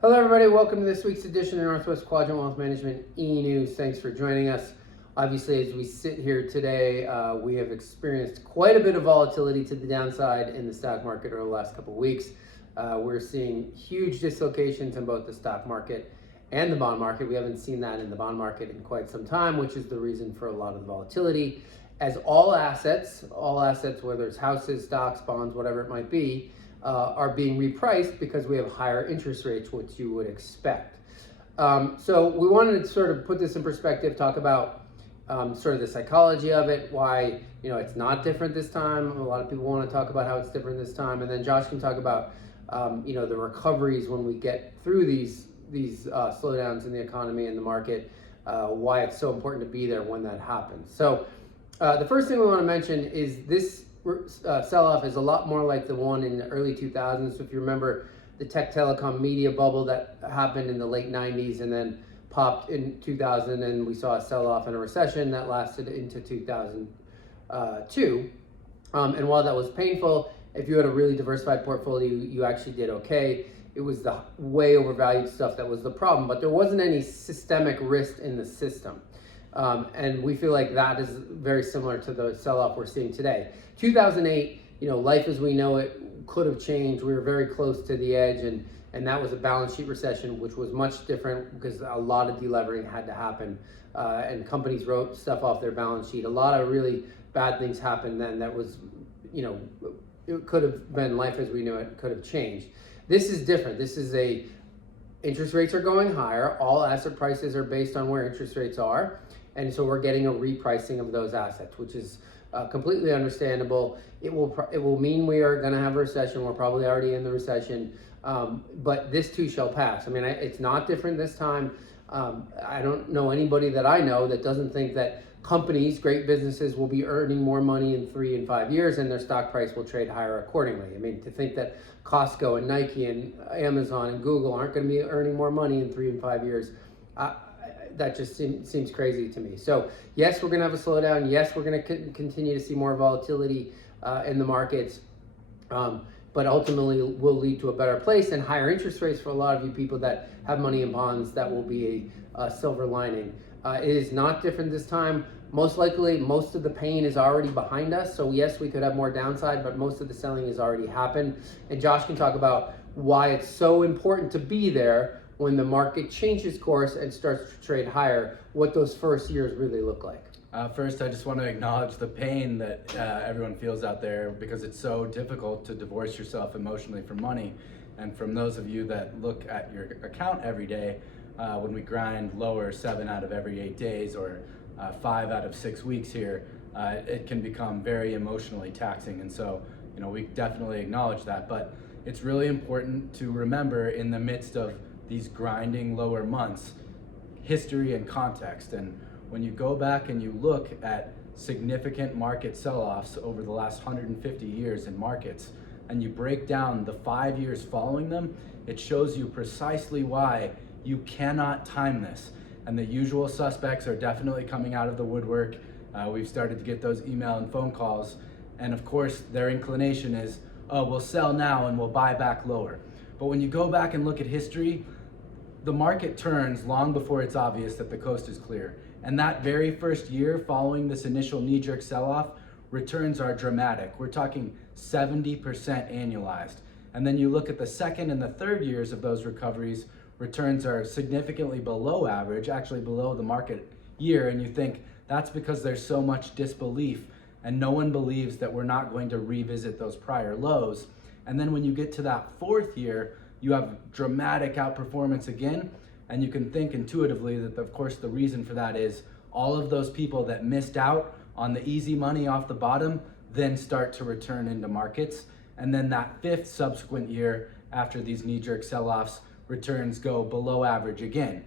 Hello, everybody. Welcome to this week's edition of Northwest Quadrant Wealth Management e-News. Thanks for joining us. Obviously, as we sit here today, we have experienced quite a bit of volatility to the downside in the stock market over the last couple of weeks. We're seeing huge dislocations in both the stock market and the bond market. We haven't seen that in the bond market in quite some time, which is the reason for a lot of the volatility. As all assets, whether it's houses, stocks, bonds, whatever it might be, are being repriced because we have higher interest rates, which you would expect. So we wanted to sort of put this in perspective, talk about sort of the psychology of it, why it's not different this time. A lot of people want to talk about how it's different this time, and then Josh can talk about the recoveries when we get through these slowdowns in the economy and the market, why it's so important to be there when that happens. So the first thing we want to mention is this sell-off is a lot more like the one in the early 2000s. So if you remember the tech telecom media bubble that happened in the late 90s and then popped in 2000, and we saw a sell-off and a recession that lasted into 2002. And while that was painful, if you had a really diversified portfolio, you actually did okay. It was the way overvalued stuff that was the problem, but there wasn't any systemic risk in the system. And we feel like that is very similar to the sell-off we're seeing today. 2008, life as we know it could have changed. We were very close to the edge, and that was a balance sheet recession, which was much different because a lot of delevering had to happen, and companies wrote stuff off their balance sheet. A lot of really bad things happened then that was, it could have been life as we knew it could have changed. This is different. This is interest rates are going higher. All asset prices are based on where interest rates are. And so we're getting a repricing of those assets, which is completely understandable. It will mean we are going to have a recession. We're probably already in the recession, but this too shall pass. I mean, it's not different this time. I don't know anybody that I know that doesn't think that companies, great businesses, will be earning more money in 3 and 5 years, and their stock price will trade higher accordingly. I mean, to think that Costco and Nike and Amazon and Google aren't going to be earning more money in 3 and 5 years, that just seems crazy to me. So yes, we're going to have a slowdown. Yes, we're going to continue to see more volatility in the markets, but ultimately will lead to a better place, and higher interest rates for a lot of you people that have money in bonds. That will be a silver lining. It is not different this time. Most likely, most of the pain is already behind us. So yes, we could have more downside, but most of the selling has already happened. And Josh can talk about why it's so important to be there when the market changes course and starts to trade higher, what those first years really look like. First, I just want to acknowledge the pain that everyone feels out there, because it's so difficult to divorce yourself emotionally from money. And from those of you that look at your account every day, when we grind lower 7 out of every 8 days, or 5 out of 6 weeks here, it can become very emotionally taxing. And so, we definitely acknowledge that. But it's really important to remember, in the midst of these grinding lower months, history and context. And when you go back and you look at significant market sell-offs over the last 150 years in markets, and you break down the 5 years following them, it shows you precisely why you cannot time this. And the usual suspects are definitely coming out of the woodwork. We've started to get those email and phone calls. And of course, their inclination is, oh, we'll sell now and we'll buy back lower. But when you go back and look at history, the market turns long before it's obvious that the coast is clear. And that very first year following this initial knee-jerk sell-off, returns are dramatic. We're talking 70% annualized. And then you look at the second and the third years of those recoveries, returns are significantly below average, actually below the market year. And you think that's because there's so much disbelief and no one believes that we're not going to revisit those prior lows. And then when you get to that fourth year, you have dramatic outperformance again, and you can think intuitively that, of course, the reason for that is all of those people that missed out on the easy money off the bottom then start to return into markets. And then that fifth subsequent year after these knee-jerk sell-offs, returns go below average again,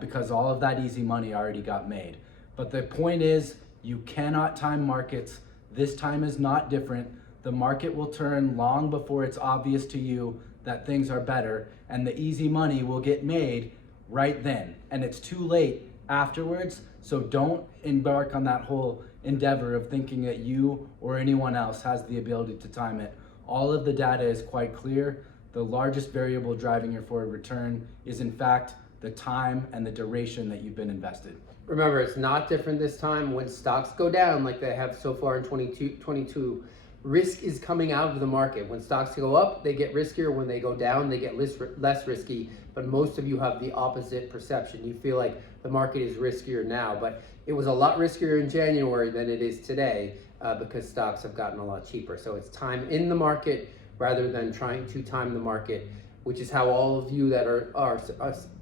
because all of that easy money already got made. But the point is, you cannot time markets. This time is not different. The market will turn long before it's obvious to you that things are better, and the easy money will get made right then. And it's too late afterwards, so don't embark on that whole endeavor of thinking that you or anyone else has the ability to time it. All of the data is quite clear. the largest variable driving your forward return is in fact the time and the duration that you've been invested. Remember, it's not different this time. When stocks go down like they have so far in 2022, risk is coming out of the market. When stocks go up, they get riskier. When they go down, they get less risky. But most of you have the opposite perception. You feel like the market is riskier now, but it was a lot riskier in January than it is today because stocks have gotten a lot cheaper. So it's time in the market rather than trying to time the market, which is how all of you that are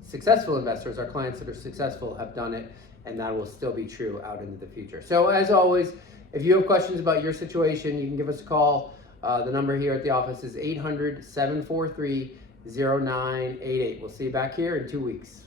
successful investors, our clients that are successful, have done it, and that will still be true out into the future. So as always, if you have questions about your situation, you can give us a call. The number here at the office is 800-743-0988. We'll see you back here in 2 weeks.